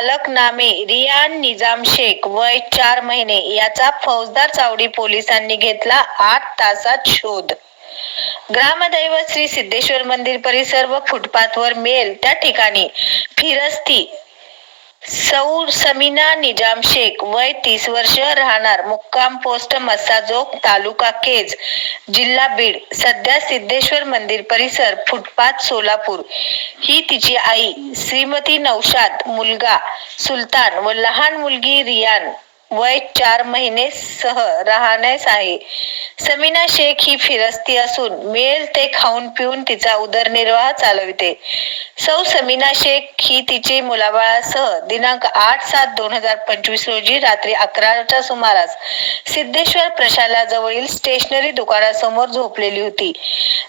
बालक नामे रियान निजाम शेख वय चार महिने याचा फौजदार चावडी पोलिसांनी घेतला आठ तासात शोध. ग्रामदैवत श्री सिद्धेश्वर मंदिर परिसर व फुटपाथवर मेल. त्या ठिकाणी फिरस्ती सौ समीना निजाम शेख वय तीस वर्ष राहणार मुक्काम पोस्ट मस्साजोग तालुका केज जिल्हा बीड सध्या सिद्धेश्वर मंदिर परिसर फुटपाथ सोलापूर. ही तिची आई श्रीमती नौशाद मुलगा सुलतान व लहान मुलगी रियान वय चार महिने सह राहण्यास आहे. समीना शेख ही फिरस्ती असून मिळेल ते खाऊन पिऊन तिचा उदरनिर्वाह चालविते. सौ समीना शेख ही तिचे मुलाबाळासह दिनांक आठ सात दोन हजार पंचवीस रोजी रात्री अकराच्या सुमारास सिद्धेश्वर प्रशाला जवळील स्टेशनरी दुकानासमोर झोपलेली होती.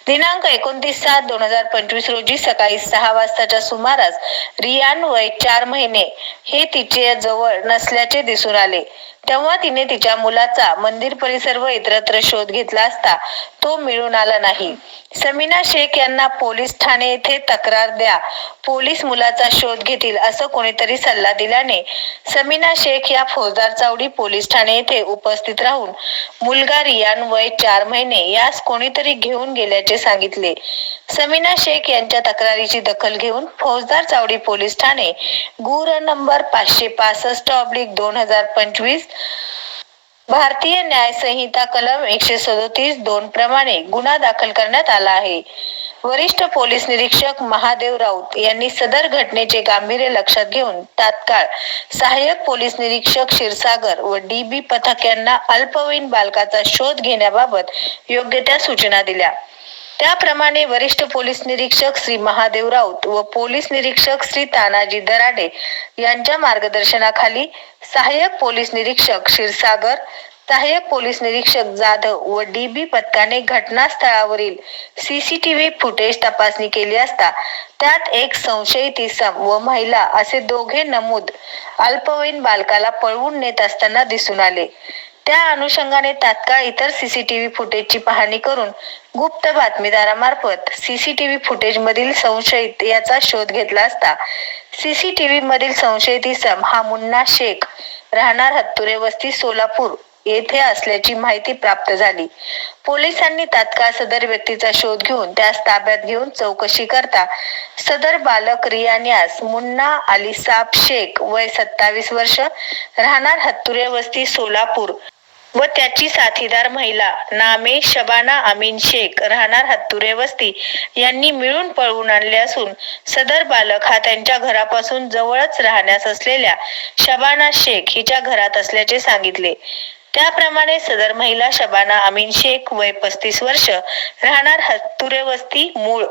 दिनांक एकोणतीस सात दोन हजार पंचवीस रोजी सकाळी सहा वाजताच्या सुमारास रियान वय चार महिने हे तिचे जवळ नसल्याचे दिसून आले. तेव्हा तिने तिच्या मुलाचा मंदिर परिसर व इतरत्र शोध घेतला असता तो मिळून आला नाही. समीना शेख यांना पोलीस ठाणे येथे तक्रार द्या. पोलीस मुलाचा शोध घेतील असं कोणीतरी सल्ला दिल्याने समीना शेख या फौजदार चावडी पोलीस ठाणे येथे उपस्थित राहून मुलगा रियान वय चार महिने यास कोणीतरी घेऊन गेल्याचे सांगितले. समीना शेख यांच्या तक्रारीची दखल घेऊन फौजदार चावडी पोलीस ठाणे गुर नंबर पाचशे पासष्ट ऑब्लिक दोन हजार पंचवीस भारतीय न्याय संहिता कलम एकशे सदोतीस दोन प्रमाणे गुन्हा दाखल करण्यात आला आहे. वरिष्ठ पोलीस निरीक्षक महादेव राऊत यांनी सदर घटनेचे गांभीर्य लक्षात घेऊन तात्काळ सहाय्यक पोलीस निरीक्षक क्षीरसागर व डी बी पथक यांना अल्पवयीन बालकाचा शोध घेण्याबाबत योग्य त्या सूचना दिल्या. त्याप्रमाणे वरिष्ठ पोलीस निरीक्षक श्री महादेव राऊत व पोलीस निरीक्षक श्री तानाजी दराडे यांच्या मार्गदर्शनाखाली सहाय्यक पोलीस निरीक्षक क्षीरसागर सहाय्यक पोलीस निरीक्षक जाधव व डी बी पथकाने घटनास्थळावरील सीसीटीव्ही फुटेज तपासणी केली असता त्यात एक संशयित इसम व महिला असे दोघे नमूद अल्पवयीन बालकाला पळवून नेत असताना दिसून आले. त्या अनुषंगाने तात्काळ इतर सीसीटीव्ही फुटेजची पाहणी करून गुप्त बातमीदारामार्फत सीसीटीव्ही फुटेज मधील संशयित याचा शोध घेतला असता सीसीटीव्ही मधील संशयित इसम हा मुन्ना शेख राहणार हत्तुरे वस्ती सोलापूर येथे असल्याची माहिती प्राप्त झाली. पोलिसांनी तात्काळ सदर व्यक्तीचा शोध घेऊन त्यास ताब्यात घेऊन चौकशी करता सदर बालक रियान्यास मुन्ना अलिसाब शेख वय सत्तावीस वर्ष राहणार हत्तुरे वस्ती सोलापूर व त्याची साथीदार महिला नामे शबाना अमीन शेख राहणार हत्तुरे वस्ती यांनी मिळून पळवून आणले असून सदर बालक हा त्यांच्या घरापासून जवळच राहण्यास असलेल्या शबाना शेख हिच्या घरात असल्याचे सांगितले. त्याप्रमाणे सदर महिला शबाना अमीन शेख वय पस्तीस वर्ष राहणार हत्तुरे वस्ती मूळ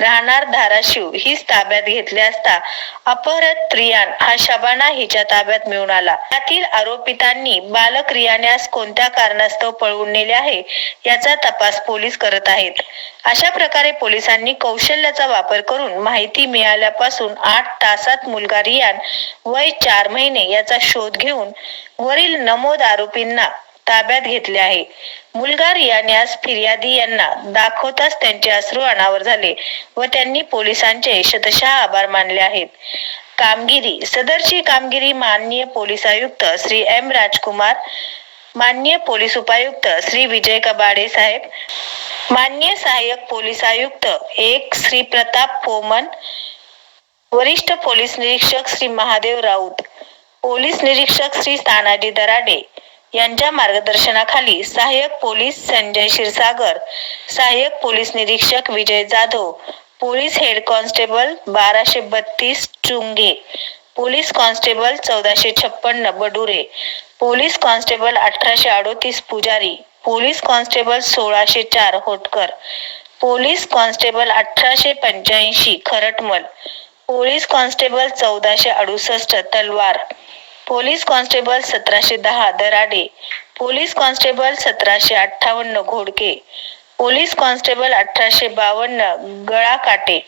राहणार धाराशिव. हीच ताब्यात घेतले असता अपहरत रियान हा शबाना हिच्या ताब्यात मिळून आला. त्यातील आरोपितांनी बालक रियान्यास कोणत्या कारणास्तव पळवून नेले आहे याचा तपास पोलीस करत आहेत. अशा प्रकारे पोलिसांनी कौशल्याचा वापर करून माहिती मिळाल्यापासून आठ तासात मुलगा रियान वय चार महिने याचा शोध घेऊन वरील नमोद आरोपींना ताब्यात घेतले आहे. मुलगा रियान्यास फिर्यादी यांना दाखवताच त्यांचे अश्रू अनावर झाले व त्यांनी पोलिसांचे शतशः आभार मानले आहेत. कामगिरी सदरची कामगिरी माननीय पोलीस आयुक्त श्री एम राजकुमार माननीय पोलीस उपायुक्त श्री विजय कबाडे साहेब माननीय सहाय्यक पोलीस आयुक्त एक श्री प्रताप पोमन वरिष्ठ पोलीस निरीक्षक श्री महादेव राऊत पोलीस निरीक्षक श्री तानाजी दराडे यांच्या मार्गदर्शनाखाली सहाय्यक पोलीस संजय क्षीरसागर सहाय्यक पोलीस निरीक्षक Vijay Jadhav police head constable बाराशे बत्तीस चुंगे पोलीस कॉन्स्टेबल चौदाशे छप्पन्न बडुरे पोलीस कॉन्स्टेबल अठराशे अडोतीस पुजारी पोलीस कॉन्स्टेबल सोळाशे चार होटकर पोलीस कॉन्स्टेबल अठराशे पंच्याऐंशी खरटमल पोलीस कॉन्स्टेबल चौदाशे अडुसष्ट तलवार पोलीस कॉन्स्टेबल सतराशे दहा दराडे पोलीस कॉन्स्टेबल सतराशे अठ्ठावन्न घोडके पोलीस कॉन्स्टेबल अठराशे बावन्न गळाकाटे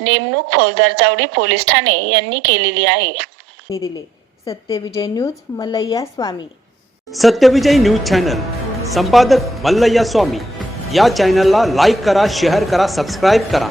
नेमणूक फौजदार चावडी पोलीस ठाणे यांनी केलेली आहे. दिले. Satyavijay news Mallayya Swami. Satyavijay news channel. संपादक मल्लय्या स्वामी. या चॅनलला लाईक करा शेअर करा सबस्क्राईब करा.